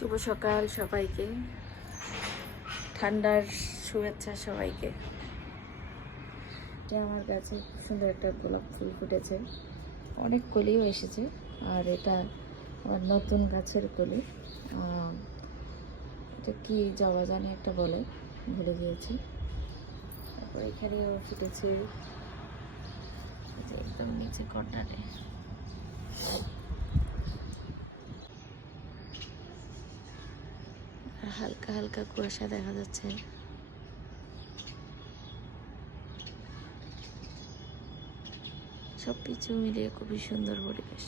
শুভ সকাল সবাইকে, ঠান্ডার শুভেচ্ছা সবাইকে। আমার গাছে সুন্দর একটা গোলাপ ফুল ফুটেছে, অনেক কলিও এসেছে। আর এটা আমার নতুন গাছের কলি, এটা কি জবা জানি একটা বলে, ভুলে গিয়েছি। তারপর এখানেও ফুটেছে একদম নিচে কর্নারে। হালকা হালকা কুয়াশা দেখা যাচ্ছে। সব কিছু মিলিয়ে খুবই সুন্দর পরিবেশ।